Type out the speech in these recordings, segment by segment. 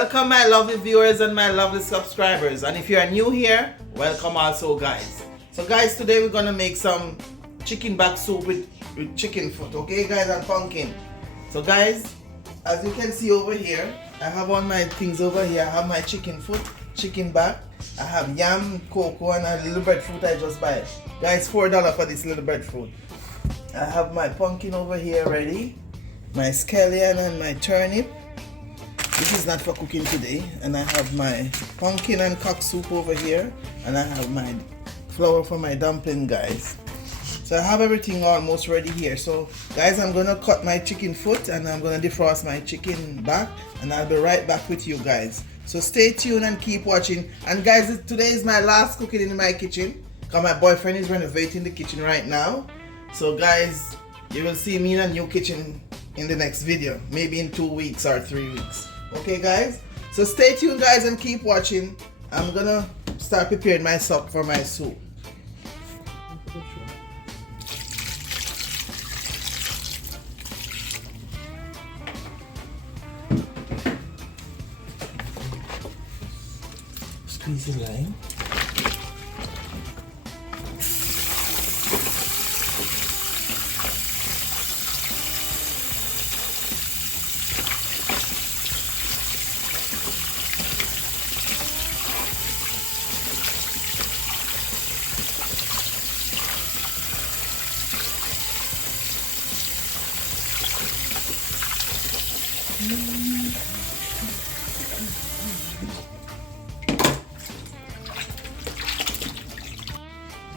Welcome my lovely viewers and my lovely subscribers, and if you are new here, welcome also guys. So guys, today we're gonna make some chicken back soup with chicken foot, okay guys, and pumpkin. So guys, as you can see over here, I have all my things over here. I have my chicken foot, chicken back, I have yam, cocoa, and a little breadfruit I just buy. Guys, $4 for this little breadfruit. I have my pumpkin over here ready, my scallion and my turnip. This is not for cooking today. And I have my pumpkin and cock soup over here, and I have my flour for my dumpling, guys. So I have everything almost ready here. So guys, I'm gonna cut my chicken foot and I'm gonna defrost my chicken back, and I'll be right back with you guys. So stay tuned and keep watching. And guys, today is my last cooking in my kitchen because my boyfriend is renovating the kitchen right now. So guys, you will see me in a new kitchen in the next video, maybe in 2 weeks or 3 weeks. Okay guys, so stay tuned guys and keep watching. I'm gonna start preparing my stock for my soup. Squeeze the lime.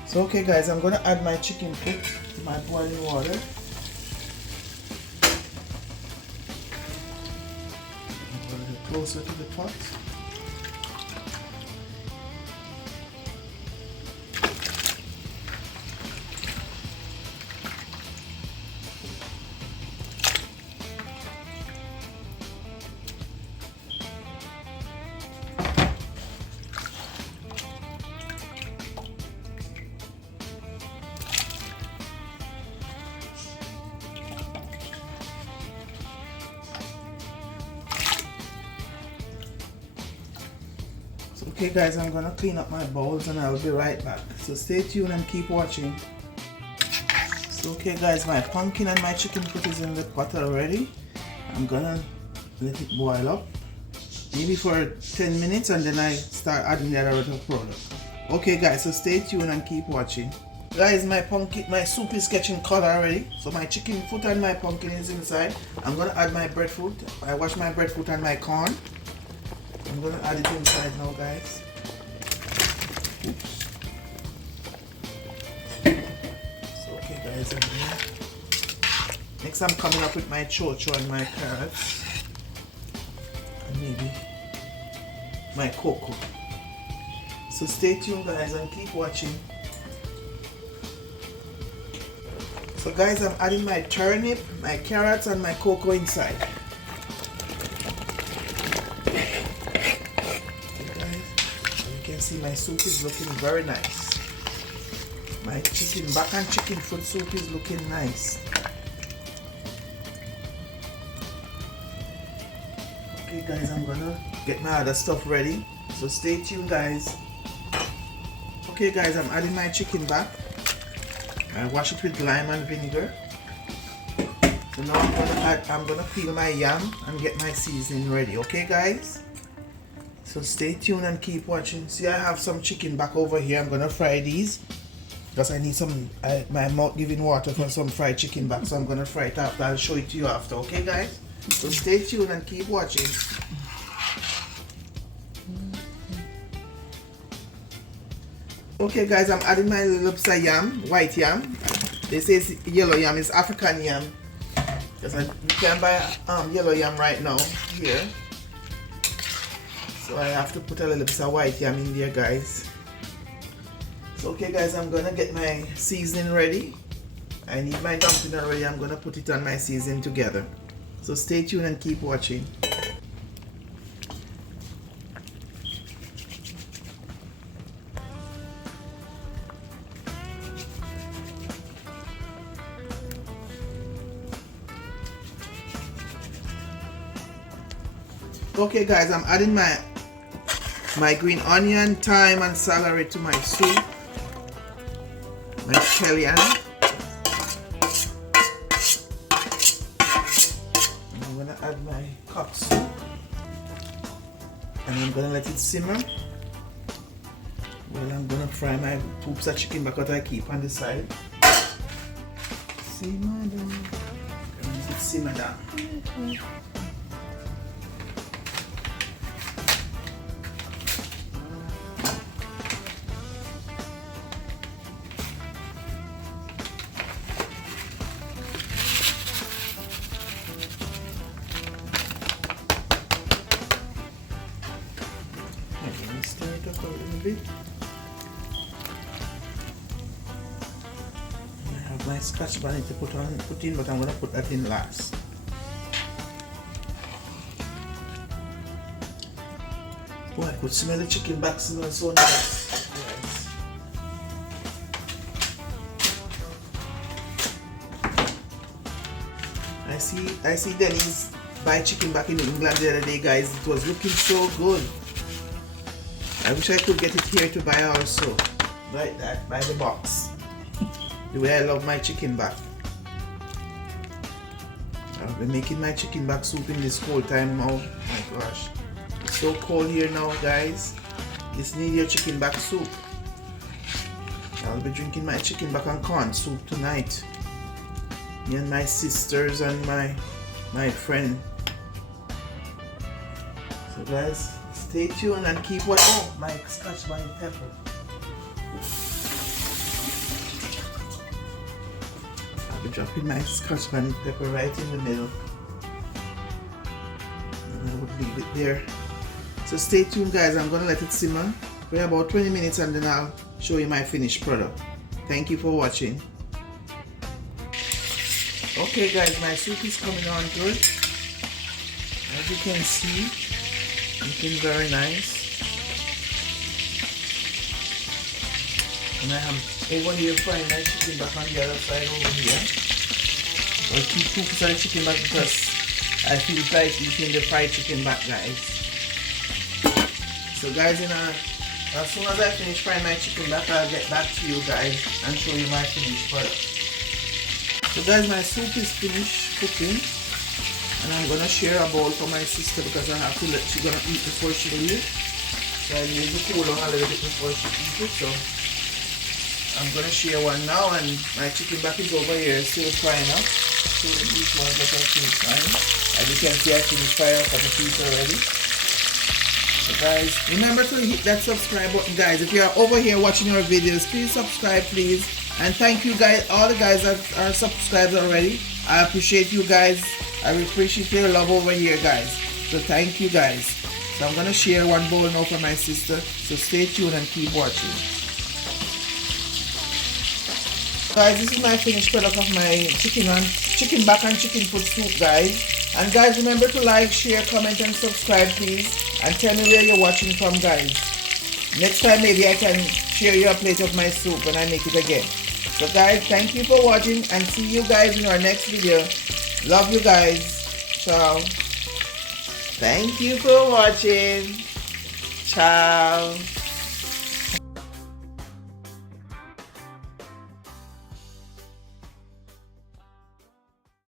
So okay guys, I'm gonna add my chicken foot to my boiling water. A little closer to the pot. Okay guys, I'm gonna clean up my bowls and I'll be right back. So stay tuned and keep watching. So okay guys, my pumpkin and my chicken foot is in the pot already. I'm gonna let it boil up, maybe for 10 minutes, and then I start adding the other product. Okay guys, so stay tuned and keep watching. Guys, my soup is catching color already. So my chicken foot and my pumpkin is inside. I'm gonna add my breadfruit. I wash my breadfruit and my corn. I'm gonna add it inside now, guys. Oops. So okay guys, next I'm coming up with my chocho and my carrots, and maybe my cocoa. So stay tuned guys and keep watching. So guys, I'm adding my turnip, my carrots, and my cocoa inside. See, my soup is looking very nice. My chicken back and chicken foot soup is looking nice. Okay guys, I'm gonna get my other stuff ready, so stay tuned guys. Okay guys, I'm adding my chicken back. I wash it with lime and vinegar. So now I'm gonna peel my yam and get my seasoning ready. Okay guys, so stay tuned and keep watching. See, I have some chicken back over here. I'm gonna fry these because I need some, my mouth giving water for some fried chicken back. So I'm gonna fry it after. I'll show it to you after, okay guys? So stay tuned and keep watching. Okay guys, I'm adding my little bit of yam, white yam. They say it's yellow yam, it's African yam. Because you can buy yellow yam right now here. So I have to put a little bit of white yam in there guys. So okay guys, I'm gonna get my seasoning ready. I need my dumpling already. I'm gonna put it on my seasoning together. So stay tuned and keep watching. Okay guys, I'm adding my green onion, thyme and celery to my soup. My scallion. I'm gonna add my cup soup. And I'm gonna let it simmer. Well, I'm gonna fry my poops of chicken back what I keep on the side. Simmer down. Let it simmer down. Let me stir it up a little bit. I have my scotch bonnet to put in, but I'm gonna put that in last. Boy, I could smell the chicken back smelling so nice. Yes. I see Denny's buy chicken back in England the other day, guys. It was looking so good. I wish I could get it here to buy also. Like that, by the box. The way I love my chicken back. I've been making my chicken back soup in this cold time now. Oh my gosh. It's so cold here now, guys. This need your chicken back soup. I'll be drinking my chicken back and corn soup tonight. Me and my sisters and my friend. So guys, stay tuned and keep watching. Oh, my scotch bonnet pepper. I'll be dropping my scotch bonnet pepper right in the middle. And I would leave it there. So stay tuned, guys. I'm gonna let it simmer for about 20 minutes and then I'll show you my finished product. Thank you for watching. Okay guys, my soup is coming on good. As you can see, looking very nice. And I am over here frying my chicken back on the other side over here. I'll keep focusing on the chicken back because I feel like eating the fried chicken back, guys. So guys, as soon as I finish frying my chicken back, I'll get back to you guys and show you my finished product. So guys, my soup is finished cooking. And I'm gonna share a bowl for my sister because I have to let she's gonna eat before she leaves. So I need to cool down a little bit before she eats it. So I'm gonna share one now, and my chicken back is over here still frying up. So these ones that I finish frying. As you can see, I finished frying up at the piece already. So guys, remember to hit that subscribe button, guys. If you are over here watching our videos, please subscribe, please. And thank you guys, all the guys that are subscribed already. I appreciate you guys. I appreciate your love over here, guys. So thank you guys. So I'm gonna share one bowl now for my sister. So stay tuned and keep watching. Guys, this is my finished product of my chicken back and chicken foot soup, guys. And guys, remember to like, share, comment and subscribe, please. And tell me where you're watching from, guys. Next time maybe I can share you a plate of my soup when I make it again. So guys, thank you for watching and see you guys in our next video. Love you guys. Ciao. Thank you for watching. Ciao.